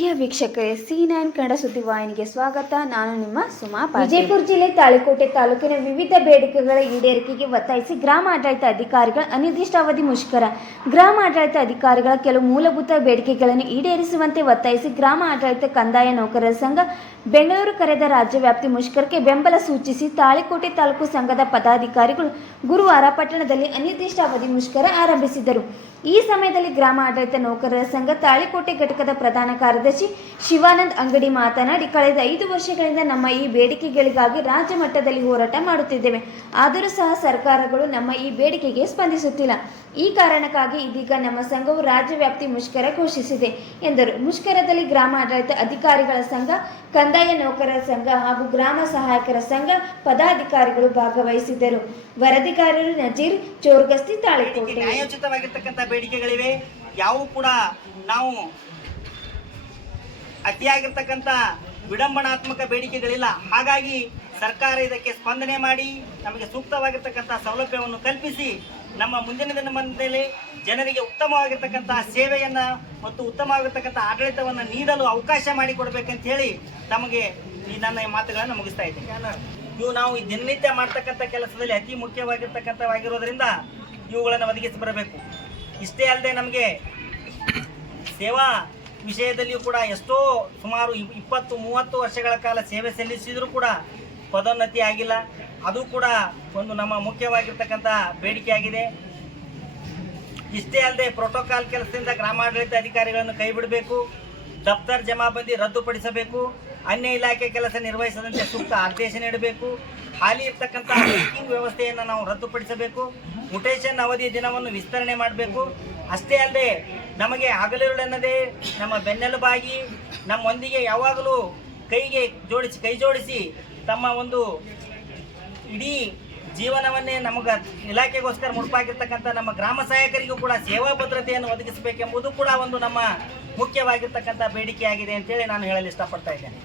ಪ್ರಿಯ ವೀಕ್ಷಕರೇ C nine Kannada ಸುದ್ದಿವಾಹಿನಿಗೆ ಸ್ವಾಗತ. ನಾನು ನಿಮ್ಮ ಸುಮಾ. ವಿಜಯಪುರ ಜಿಲ್ಲೆ ತಾಳಿಕೋಟೆ ತಾಲೂಕಿನ ವಿವಿಧ ಬೇಡಿಕೆಗಳ ಈಡೇರಿಕೆಗೆ ಒತ್ತಾಯಿಸಿ ಗ್ರಾಮ ಆಡಳಿತ ಅಧಿಕಾರಿಗಳ ಅನಿರ್ದಿಷ್ಟಾವಧಿ ಮುಷ್ಕರ. ಗ್ರಾಮ ಆಡಳಿತ ಅಧಿಕಾರಿಗಳ ಕೆಲವು ಮೂಲಭೂತ ಬೇಡಿಕೆಗಳನ್ನು ಈಡೇರಿಸುವಂತೆ ಒತ್ತಾಯಿಸಿ ಗ್ರಾಮ ಆಡಳಿತ ಕಂದಾಯ ನೌಕರರ ಸಂಘ ಬೆಂಗಳೂರು ಕರೆದ ರಾಜ್ಯವ್ಯಾಪ್ತಿ ಮುಷ್ಕರಕ್ಕೆ ಬೆಂಬಲ ಸೂಚಿಸಿ ತಾಳಿಕೋಟೆ ತಾಲೂಕು ಸಂಘದ ಪದಾಧಿಕಾರಿಗಳು ಗುರುವಾರ ಪಟ್ಟಣದಲ್ಲಿ ಅನಿರ್ದಿಷ್ಟಾವಧಿ ಮುಷ್ಕರ ಆರಂಭಿಸಿದರು. ಈ ಸಮಯದಲ್ಲಿ ಗ್ರಾಮ ಆಡಳಿತ ನೌಕರರ ಸಂಘ ತಾಳಿಕೋಟೆ ಘಟಕದ ಪ್ರಧಾನ ಕಾರ್ಯದರ್ಶಿ ಶಿವಾನಂದ್ ಅಂಗಡಿ ಮಾತನಾಡಿ ಕಳೆದ ಐದು ವರ್ಷಗಳಿಂದ ನಮ್ಮ ಈ ಬೇಡಿಕೆಗಳಿಗಾಗಿ ರಾಜ್ಯ ಮಟ್ಟದಲ್ಲಿ ಹೋರಾಟ ಮಾಡುತ್ತಿದ್ದೇವೆ. ಆದರೂ ಸಹ ಸರ್ಕಾರಗಳು ನಮ್ಮ ಈ ಬೇಡಿಕೆಗೆ ಸ್ಪಂದಿಸುತ್ತಿಲ್ಲ. ಈ ಕಾರಣಕ್ಕಾಗಿ ಇದೀಗ ನಮ್ಮ ಸಂಘವು ರಾಜ್ಯವ್ಯಾಪ್ತಿ ಮುಷ್ಕರ ಘೋಷಿಸಿದೆ ಎಂದರು. ಮುಷ್ಕರದಲ್ಲಿ ಗ್ರಾಮ ಆಡಳಿತ ಅಧಿಕಾರಿಗಳ ಸಂಘ, ಕಂದಾಯ ನೌಕರರ ಸಂಘ ಹಾಗೂ ಗ್ರಾಮ ಸಹಾಯಕರ ಸಂಘ ಪದಾಧಿಕಾರಿಗಳು ಭಾಗವಹಿಸಿದ್ದರು. ವರದಿಗಾರರು ನಜೀರ್ ಚೋರ್ಗಸ್ತಿ ತಾಳಿಕೋಟೆ. ಬೇಡಿಕೆಗಳಿವೆ. ಯಾವ ಕೂಡ ನಾವು ಅತಿಯಾಗಿರ್ತಕ್ಕಂಥ ವಿಡಂಬನಾತ್ಮಕ ಬೇಡಿಕೆಗಳಿಲ್ಲ. ಹಾಗಾಗಿ ಸರ್ಕಾರ ಇದಕ್ಕೆ ಸ್ಪಂದನೆ ಮಾಡಿ, ನಮಗೆ ಸೂಕ್ತವಾಗಿರ್ತಕ್ಕಂಥ ಸೌಲಭ್ಯವನ್ನು ಕಲ್ಪಿಸಿ, ನಮ್ಮ ಮುಂದಿನ ದಿನಮಾನದಲ್ಲಿ ಜನರಿಗೆ ಉತ್ತಮವಾಗಿರ್ತಕ್ಕಂಥ ಸೇವೆಯನ್ನ ಮತ್ತು ಉತ್ತಮವಾಗಿರ್ತಕ್ಕಂಥ ಆಡಳಿತವನ್ನು ನೀಡಲು ಅವಕಾಶ ಮಾಡಿಕೊಡ್ಬೇಕಂತ ಹೇಳಿ ತಮಗೆ ಈ ನನ್ನ ಮಾತುಗಳನ್ನು ಮುಗಿಸ್ತಾ ಇದ್ದೀನಿ. ಇವು ನಾವು ಈ ದಿನನಿತ್ಯ ಮಾಡ್ತಕ್ಕಂಥ ಕೆಲಸದಲ್ಲಿ ಅತಿ ಮುಖ್ಯವಾಗಿರ್ತಕ್ಕಂಥವಾಗಿರೋದ್ರಿಂದ ಇವುಗಳನ್ನು ಒದಗಿಸಿ ಬರಬೇಕು. ಇಷ್ಟೇ ಅಲ್ಲದೆ ನಮಗೆ ಸೇವಾ ವಿಷಯದಲ್ಲಿಯೂ ಕೂಡ ಎಷ್ಟೋ ಸುಮಾರು ಇಪ್- ಇಪ್ಪತ್ತು, ಮೂವತ್ತು ವರ್ಷಗಳ ಕಾಲ ಸೇವೆ ಸಲ್ಲಿಸಿದರೂ ಕೂಡ ಪದೋನ್ನತಿ ಆಗಿಲ್ಲ. ಅದು ಕೂಡ ಒಂದು ನಮ್ಮ ಮುಖ್ಯವಾಗಿರ್ತಕ್ಕಂಥ ಬೇಡಿಕೆಯಾಗಿದೆ. ಇಷ್ಟೇ ಅಲ್ಲದೆ ಪ್ರೋಟೋಕಾಲ್ ಕೆಲಸದಿಂದ ಗ್ರಾಮಾಡಳಿತ ಅಧಿಕಾರಿಗಳನ್ನು ಕೈ ಬಿಡಬೇಕು ದಫ್ತರ್ ಜಮಾಬಂದಿ ರದ್ದುಪಡಿಸಬೇಕು. ಅನ್ಯ ಇಲಾಖೆ ಕೆಲಸ ನಿರ್ವಹಿಸದಂತೆ ಸೂಕ್ತ ಆದೇಶ ನೀಡಬೇಕು. ಹಾಲಿ ಇರ್ತಕ್ಕಂತಹ ಬ್ಯಾಂಕಿಂಗ್ ವ್ಯವಸ್ಥೆಯನ್ನು ನಾವು ರದ್ದುಪಡಿಸಬೇಕು. ಮುಟೇಶನ್ ಅವಧಿ ದಿನವನ್ನು ವಿಸ್ತರಣೆ ಮಾಡಬೇಕು. ಅಷ್ಟೇ ಅಲ್ಲದೆ ನಮಗೆ ಹಗಲಿರುಳೆನ್ನದೇ ನಮ್ಮ ಬೆನ್ನೆಲುಬಾಗಿ ನಮ್ಮೊಂದಿಗೆ ಯಾವಾಗಲೂ ಕೈಗೆ ಜೋಡಿಸಿ, ಕೈ ಜೋಡಿಸಿ ತಮ್ಮ ಒಂದು ಇಡೀ ಜೀವನವನ್ನೇ ನಮಗ ಇಲಾಖೆಗೋಸ್ಕರ ಮುಡುಪಾಗಿರ್ತಕ್ಕಂಥ ನಮ್ಮ ಗ್ರಾಮ ಸಹಾಯಕರಿಗೂ ಕೂಡ ಸೇವಾ ಭದ್ರತೆಯನ್ನು ಒದಗಿಸಬೇಕೆಂಬುದು ಕೂಡ ಒಂದು ನಮ್ಮ ಮುಖ್ಯವಾಗಿರ್ತಕ್ಕಂಥ ಬೇಡಿಕೆಯಾಗಿದೆ ಅಂತೇಳಿ ನಾನು ಹೇಳಲು ಇಷ್ಟಪಡ್ತಾ ಇದ್ದೇನೆ.